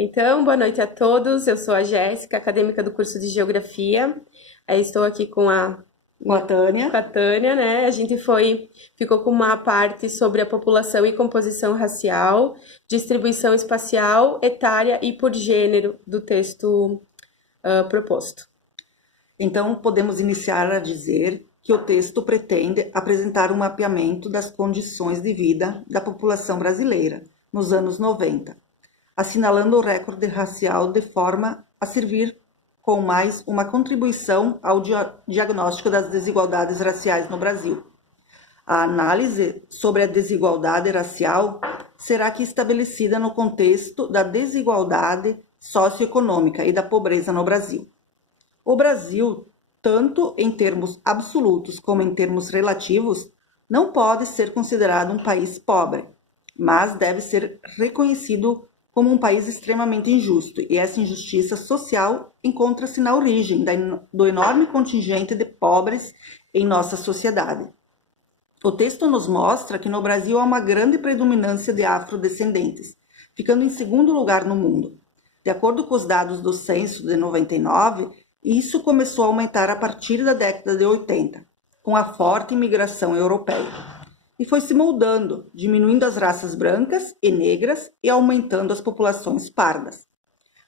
Então, boa noite a todos. Eu sou a Jéssica, acadêmica do curso de Geografia. Estou aqui Com a Tânia. com a Tânia, né? A gente ficou com uma parte sobre a população e composição racial, distribuição espacial, etária e por gênero do texto proposto. Então, podemos iniciar a dizer que o texto pretende apresentar um mapeamento das condições de vida da população brasileira nos anos 90, assinalando o recorde racial de forma a servir com mais uma contribuição ao diagnóstico das desigualdades raciais no Brasil. A análise sobre a desigualdade racial será aqui estabelecida no contexto da desigualdade socioeconômica e da pobreza no Brasil. O Brasil, tanto em termos absolutos como em termos relativos, não pode ser considerado um país pobre, mas deve ser reconhecido como um país extremamente injusto, e essa injustiça social encontra-se na origem do enorme contingente de pobres em nossa sociedade. O texto nos mostra que no Brasil há uma grande predominância de afrodescendentes, ficando em segundo lugar no mundo. De acordo com os dados do censo de 99, isso começou a aumentar a partir da década de 80, com a forte imigração europeia. E foi se moldando, diminuindo as raças brancas e negras e aumentando as populações pardas.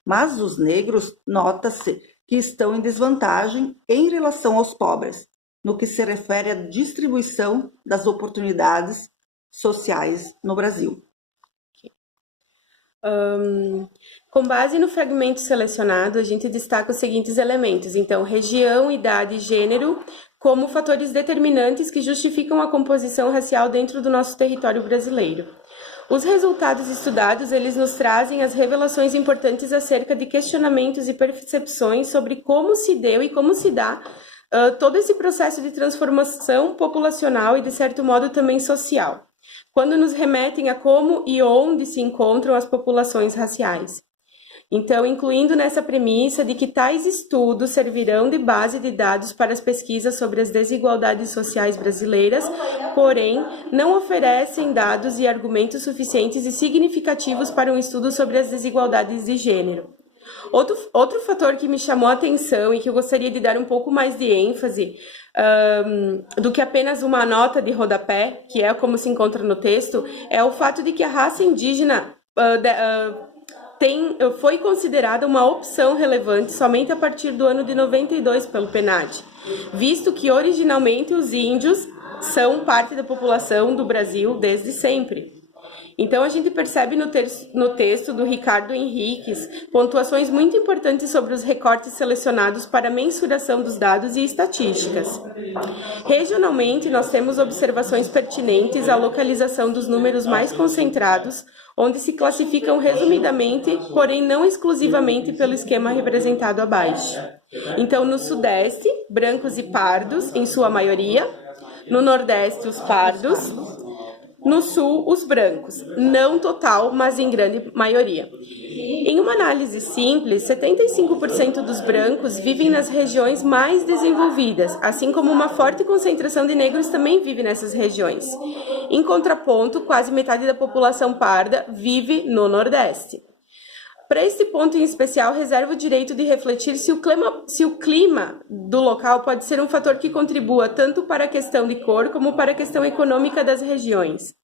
Mas os negros, nota-se que estão em desvantagem em relação aos pobres, no que se refere à distribuição das oportunidades sociais no Brasil. Com base no fragmento selecionado, a gente destaca os seguintes elementos. Então, região, idade e gênero como fatores determinantes que justificam a composição racial dentro do nosso território brasileiro. Os resultados estudados, eles nos trazem as revelações importantes acerca de questionamentos e percepções sobre como se deu e como se dá todo esse processo de transformação populacional e, de certo modo, também social, quando nos remetem a como e onde se encontram as populações raciais. Então, incluindo nessa premissa de que tais estudos servirão de base de dados para as pesquisas sobre as desigualdades sociais brasileiras, porém, não oferecem dados e argumentos suficientes e significativos para um estudo sobre as desigualdades de gênero. Outro fator que me chamou a atenção e que eu gostaria de dar um pouco mais de ênfase do que apenas uma nota de rodapé, que é como se encontra no texto, é o fato de que a raça indígena foi considerada uma opção relevante somente a partir do ano de 92 pelo PNAD, visto que originalmente os índios são parte da população do Brasil desde sempre. Então, a gente percebe no texto do Ricardo Henriques pontuações muito importantes sobre os recortes selecionados para mensuração dos dados e estatísticas. Regionalmente, nós temos observações pertinentes à localização dos números mais concentrados, onde se classificam resumidamente, porém não exclusivamente pelo esquema representado abaixo. Então, no Sudeste, brancos e pardos, em sua maioria; no Nordeste, os pardos; no Sul, os brancos, não total, mas em grande maioria. Em uma análise simples, 75% dos brancos vivem nas regiões mais desenvolvidas, assim como uma forte concentração de negros também vive nessas regiões. Em contraponto, quase metade da população parda vive no Nordeste. Para este ponto em especial, reservo o direito de refletir se o clima do local pode ser um fator que contribua tanto para a questão de cor como para a questão econômica das regiões.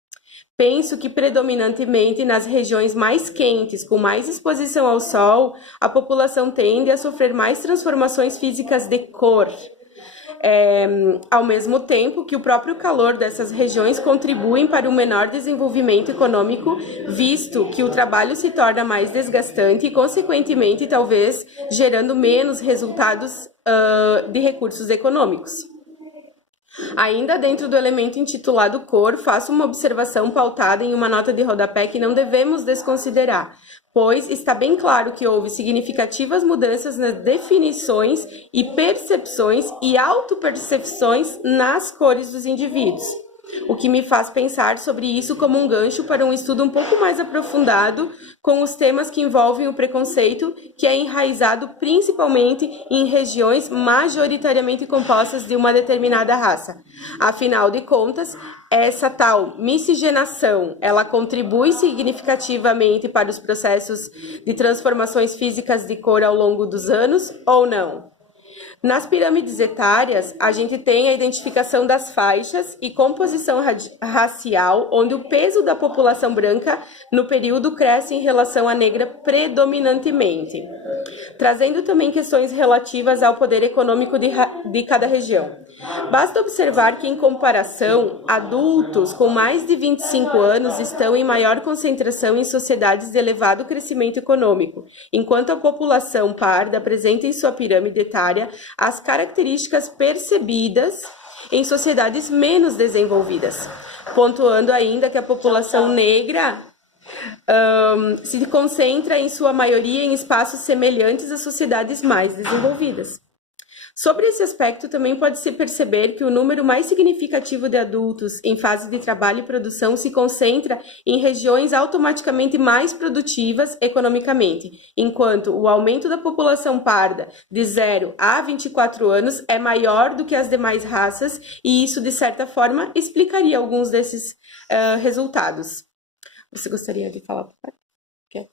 Penso que predominantemente nas regiões mais quentes, com mais exposição ao sol, a população tende a sofrer mais transformações físicas de cor. Ao mesmo tempo que o próprio calor dessas regiões contribuem para um menor desenvolvimento econômico, visto que o trabalho se torna mais desgastante e, consequentemente, talvez gerando menos resultados de recursos econômicos. Ainda dentro do elemento intitulado cor, faço uma observação pautada em uma nota de rodapé que não devemos desconsiderar, pois está bem claro que houve significativas mudanças nas definições e percepções e autopercepções nas cores dos indivíduos. o que me faz pensar sobre isso como um gancho para um estudo um pouco mais aprofundado com os temas que envolvem o preconceito, que é enraizado principalmente em regiões majoritariamente compostas de uma determinada raça. Afinal de contas, essa tal miscigenação, ela contribui significativamente para os processos de transformações físicas de cor ao longo dos anos ou não? Nas pirâmides etárias, a gente tem a identificação das faixas e composição racial, onde o peso da população branca no período cresce em relação à negra predominantemente, trazendo também questões relativas ao poder econômico de cada região. Basta observar que, em comparação, adultos com mais de 25 anos estão em maior concentração em sociedades de elevado crescimento econômico, enquanto a população parda apresenta em sua pirâmide etária as características percebidas em sociedades menos desenvolvidas, pontuando ainda que a população negra se concentra em sua maioria em espaços semelhantes às sociedades mais desenvolvidas. Sobre esse aspecto, também pode-se perceber que o número mais significativo de adultos em fase de trabalho e produção se concentra em regiões automaticamente mais produtivas economicamente, enquanto o aumento da população parda de 0 a 24 anos é maior do que as demais raças, e isso, de certa forma, explicaria alguns desses resultados. Você gostaria de falar? Okay.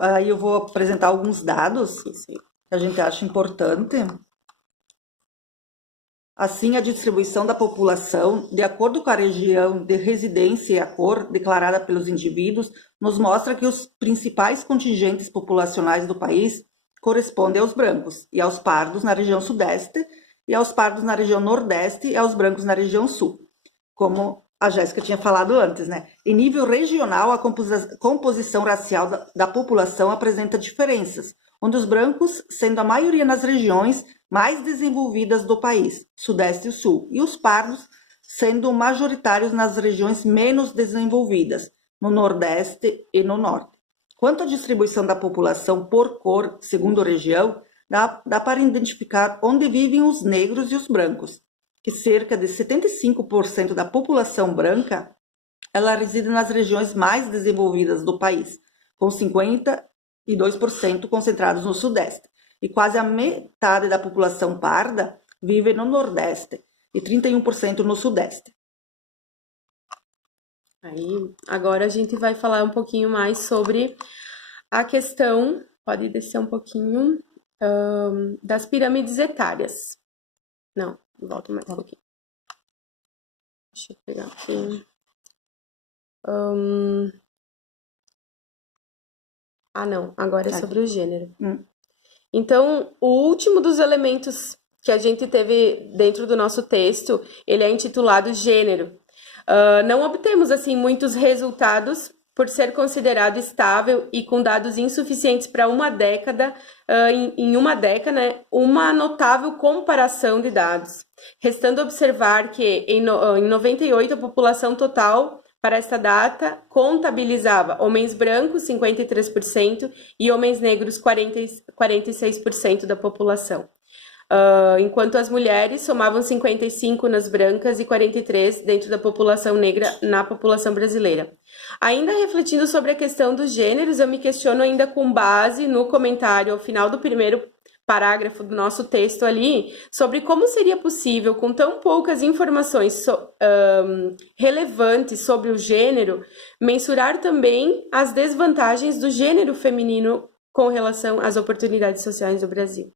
Aí eu vou apresentar alguns dados que a gente acha importante. Assim, a distribuição da população, de acordo com a região de residência e a cor declarada pelos indivíduos, nos mostra que os principais contingentes populacionais do país correspondem aos brancos e aos pardos na região sudeste, e aos pardos na região nordeste e aos brancos na região sul, como a Jéssica tinha falado antes, né? Em nível regional, a composição racial da população apresenta diferenças, onde os brancos, sendo a maioria nas regiões mais desenvolvidas do país, sudeste e sul, e os pardos, sendo majoritários nas regiões menos desenvolvidas, no nordeste e no norte. Quanto à distribuição da população por cor, segundo região, dá para identificar onde vivem os negros e os brancos, que cerca de 75% da população branca ela reside nas regiões mais desenvolvidas do país, com 52% concentrados no sudeste, e quase a metade da população parda vive no nordeste e 31% no sudeste. Aí, agora a gente vai falar um pouquinho mais sobre a questão, pode descer um pouquinho, das pirâmides etárias. Não, volta mais um pouquinho. Deixa eu pegar aqui. Não, agora é sobre o gênero. Então, o último dos elementos que a gente teve dentro do nosso texto, ele é intitulado gênero. Não obtemos, assim, muitos resultados por ser considerado estável e com dados insuficientes para uma década, em uma década, né, uma notável comparação de dados. Restando observar que em 98 a população total para esta data contabilizava homens brancos 53% e homens negros 46% da população. Enquanto as mulheres somavam 55 nas brancas e 43 dentro da população negra na população brasileira. Ainda refletindo sobre a questão dos gêneros, eu me questiono ainda com base no comentário ao final do primeiro parágrafo do nosso texto ali, sobre como seria possível, com tão poucas informações relevantes sobre o gênero, mensurar também as desvantagens do gênero feminino com relação às oportunidades sociais do Brasil.